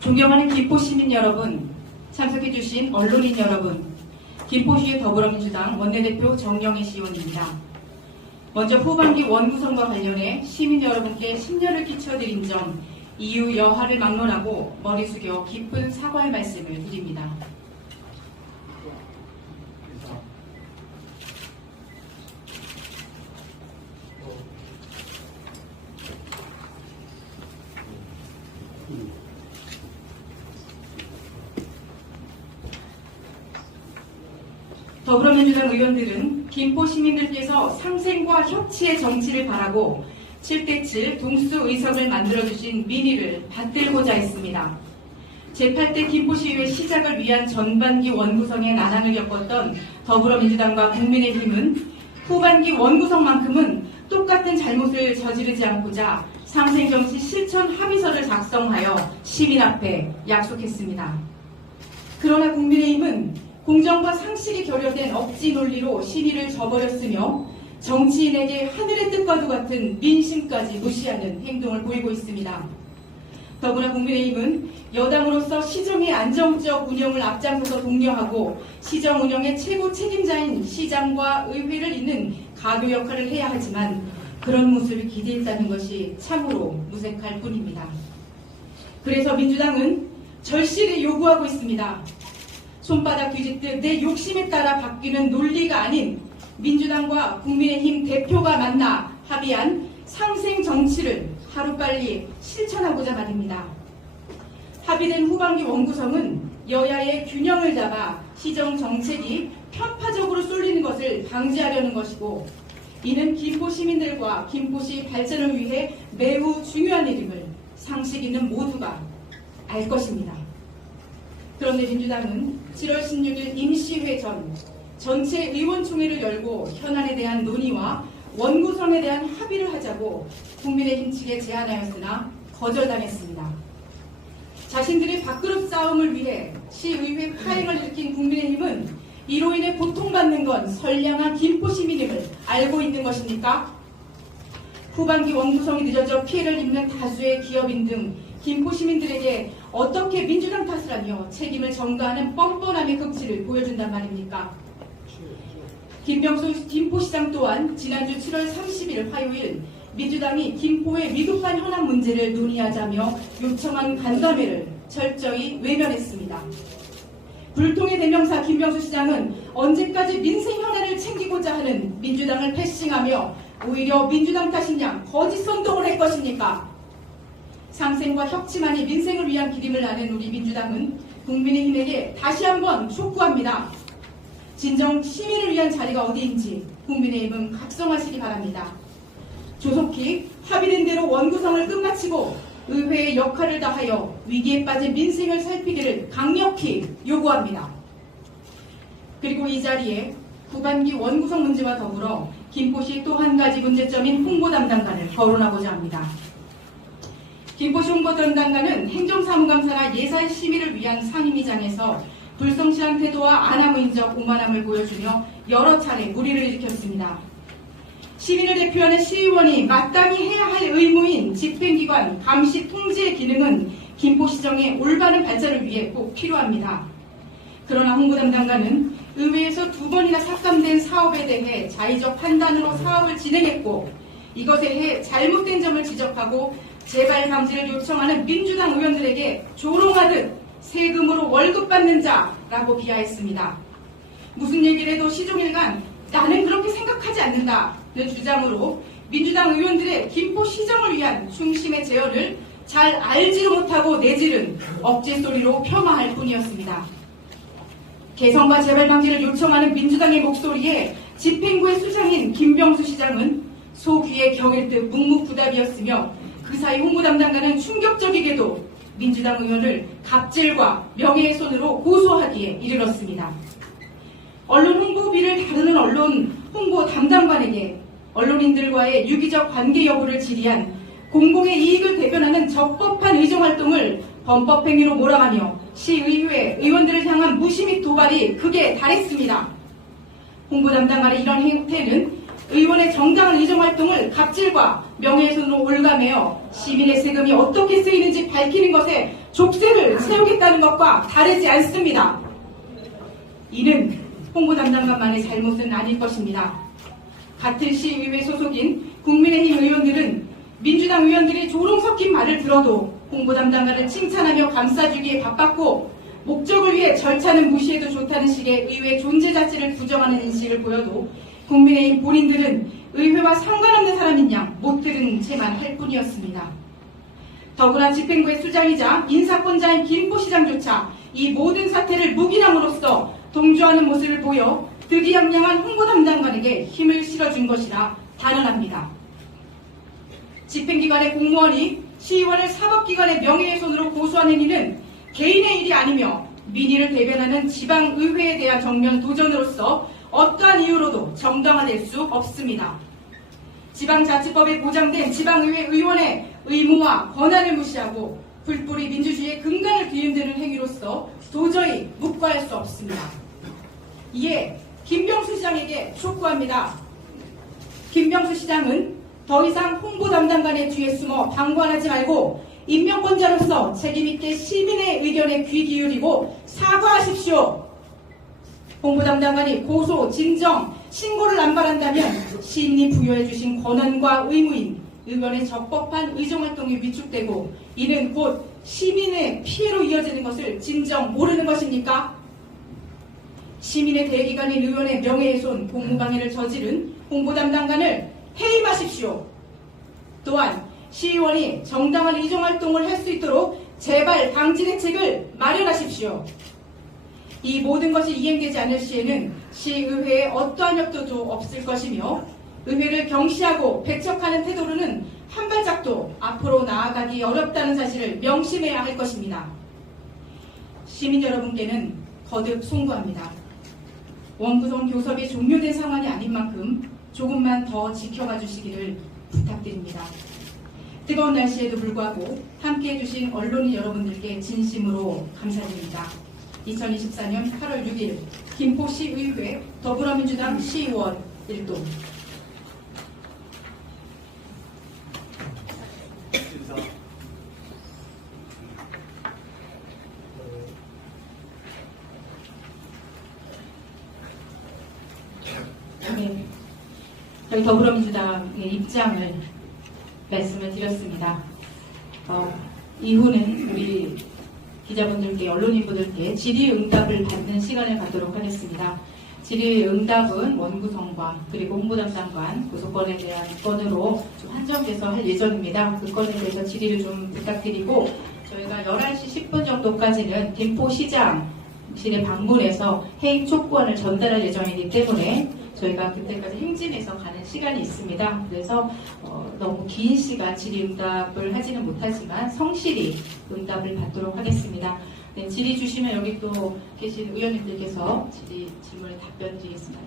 존경하는 김포 시민 여러분, 참석해주신 언론인 여러분, 김포시의 더불어민주당 원내대표 정영희 시의원입니다. 먼저 후반기 원구성과 관련해 시민 여러분께 심려를 끼쳐드린 점, 이유 여하를 막론하고 머리 숙여 깊은 사과의 말씀을 드립니다. 더불어민주당 의원들은 김포 시민들께서 상생과 협치의 정치를 바라고 7대7 동수 의석을 만들어주신 민의를 받들고자 했습니다. 제8대 김포시의회 시작을 위한 전반기 원구성의 난항을 겪었던 더불어민주당과 국민의힘은 후반기 원구성만큼은 똑같은 잘못을 저지르지 않고자 상생정치 실천 합의서를 작성하여 시민 앞에 약속했습니다. 그러나 국민의힘은 공정과 상식이 결여된 억지 논리로 시민을 저버렸으며 정치인에게 하늘의 뜻과도 같은 민심까지 무시하는 행동을 보이고 있습니다. 더구나 국민의힘은 여당으로서 시정의 안정적 운영을 앞장서서 독려하고 시정 운영의 최고 책임자인 시장과 의회를 잇는 가교 역할을 해야 하지만 그런 모습을 기대했다는 것이 참으로 무색할 뿐입니다. 그래서 민주당은 절실히 요구하고 있습니다. 손바닥 뒤집듯 내 욕심에 따라 바뀌는 논리가 아닌 민주당과 국민의힘 대표가 만나 합의한 상생 정치를 하루빨리 실천하고자 말입니다. 합의된 후반기 원구성은 여야의 균형을 잡아 시정 정책이 편파적으로 쏠리는 것을 방지하려는 것이고 이는 김포 시민들과 김포시 발전을 위해 매우 중요한 일임을 상식 있는 모두가 알 것입니다. 그런데 민주당은 7월 16일 임시회 전 전체 의원총회를 열고 현안에 대한 논의와 원구성에 대한 합의를 하자고 국민의힘 측에 제안하였으나 거절당했습니다. 자신들의 밥그릇 싸움을 위해 시의회 파행을 일으킨 국민의힘은 이로 인해 고통받는 건 선량한 김포 시민임을 알고 있는 것입니까? 후반기 원구성이 늦어져 피해를 입는 다수의 기업인 등 김포 시민들에게 어떻게 민주당 탓을 하며 책임을 전가하는 뻔뻔함의 극치를 보여준단 말입니까? 김병수 김포시장 또한 지난주 7월 30일 화요일 민주당이 김포의 위급한 현안 문제를 논의하자며 요청한 간담회를 철저히 외면했습니다. 불통의 대명사 김병수 시장은 언제까지 민생 현안을 챙기고자 하는 민주당을 패싱하며 오히려 민주당 탓이냐 거짓 선동을 할 것입니까? 상생과 협치만이 민생을 위한 길임을 아는 우리 민주당은 국민의힘에게 다시 한번 촉구합니다. 진정 시민을 위한 자리가 어디인지 국민의힘은 각성하시기 바랍니다. 조속히 합의된 대로 원구성을 끝마치고 의회의 역할을 다하여 위기에 빠진 민생을 살피기를 강력히 요구합니다. 그리고 이 자리에 후반기 원구성 문제와 더불어 김포시 또 한 가지 문제점인 홍보 담당관을 거론하고자 합니다. 김포시 홍보 담당관은 행정사무감사나 예산 심의를 위한 상임위장에서 불성실한 태도와 안하무인적 오만함을 보여주며 여러 차례 물의를 일으켰습니다. 시민을 대표하는 시의원이 마땅히 해야 할 의무인 집행기관 감시 통제의 기능은 김포시정의 올바른 발전을 위해 꼭 필요합니다. 그러나 홍보 담당관은 의회에서 2번이나 삭감된 사업에 대해 자의적 판단으로 사업을 진행했고 이것에 대해 잘못된 점을 지적하고 재발 방지를 요청하는 민주당 의원들에게 조롱하듯 세금으로 월급 받는 자라고 비하했습니다. 무슨 얘기를 해도 시종일관 나는 그렇게 생각하지 않는다는 주장으로 민주당 의원들의 김포 시정을 위한 중심의 제언을 잘 알지도 못하고 내지른 억지소리로 폄하할 뿐이었습니다. 개선과 재발 방지를 요청하는 민주당의 목소리에 집행부의 수장인 김병수 시장은 소귀의 경일 듯 묵묵부답이었으며 그 사이 홍보 담당관은 충격적이게도 민주당 의원을 갑질과 명예훼손으로 고소하기에 이르렀습니다. 언론 홍보비를 다루는 언론 홍보 담당관에게 언론인들과의 유기적 관계 여부를 질의한 공공의 이익을 대변하는 적법한 의정활동을 범법행위로 몰아가며 시의회 의원들을 향한 무시 및 도발이 극에 달했습니다. 홍보 담당관의 이런 행태는 의원의 정당한 의정활동을 갑질과 명예훼손으로 올가매어 시민의 세금이 어떻게 쓰이는지 밝히는 것에 족쇄를 세우겠다는 것과 다르지 않습니다. 이는 홍보 담당관만의 잘못은 아닐 것입니다. 같은 시의회 소속인 국민의힘 의원들은 민주당 의원들이 조롱 섞인 말을 들어도 홍보 담당관을 칭찬하며 감싸주기에 바빴고 목적을 위해 절차는 무시해도 좋다는 식의 의회 존재 자체를 부정하는 인식을 보여도 국민의힘 본인들은 의회와 상관없는 사람인 양 못 들은 채만 할 뿐이었습니다. 더구나 집행부의 수장이자 인사권자인 김포 시장조차 이 모든 사태를 묵인함으로써 동조하는 모습을 보여 득이양양한 홍보 담당관에게 힘을 실어준 것이라 단언합니다. 집행기관의 공무원이 시의원을 사법기관의 명예훼손으로 고소한 행위는 개인의 일이 아니며 민의를 대변하는 지방의회에 대한 정면 도전으로서 어떠한 이유로도 정당화될 수 없습니다. 지방자치법에 보장된 지방의회 의원의 의무와 권한을 무시하고 불뿌리 민주주의의 근간을 뒤흔드는 행위로서 도저히 묵과할 수 없습니다. 이에 김병수 시장에게 촉구합니다. 김병수 시장은 더 이상 홍보 담당관의 뒤에 숨어 방관하지 말고 임명권자로서 책임있게 시민의 의견에 귀 기울이고 사과하십시오. 홍보 담당관이 고소, 진정, 신고를 남발한다면 시민이 부여해주신 권한과 의무인 의원의 적법한 의정활동이 위축되고 이는 곧 시민의 피해로 이어지는 것을 진정 모르는 것입니까? 시민의 대기관인 의원의 명예훼손, 공무방해를 저지른 홍보 담당관을 해임하십시오. 또한 시의원이 정당한 의정활동을 할 수 있도록 재발 방지 대책을 마련하십시오. 이 모든 것이 이행되지 않을 시에는 시의회에 어떠한 협조도 없을 것이며 의회를 경시하고 배척하는 태도로는 한 발짝도 앞으로 나아가기 어렵다는 사실을 명심해야 할 것입니다. 시민 여러분께는 거듭 송구합니다. 원구성 교섭이 종료된 상황이 아닌 만큼 조금만 더 지켜봐 주시기를 부탁드립니다. 뜨거운 날씨에도 불구하고 함께해 주신 언론인 여러분들께 진심으로 감사드립니다. 2024년 8월 6일 김포시의회 더불어민주당 시의원 1동. 네, 저희 더불어민주당의 입장을 말씀을 드렸습니다. 이후는 우리 기자분들께, 언론인분들께 질의응답을 받는 시간을 갖도록 하겠습니다. 질의응답은 원구성과 그리고 홍보담당관 구속건에 대한 건으로 좀 한정돼서 할 예정입니다. 그 건에 대해서 질의를 좀 부탁드리고 저희가 11시 10분 정도까지는 김포시장실에 방문해서 해임 촉구안을 전달할 예정이기 때문에 저희가 그때까지 행진해서 가는 시간이 있습니다. 그래서 너무 긴 시간 질의응답을 하지는 못하지만 성실히 응답을 받도록 하겠습니다. 네, 질의 주시면 여기 또 계신 의원님들께서 질문 답변 드리겠습니다.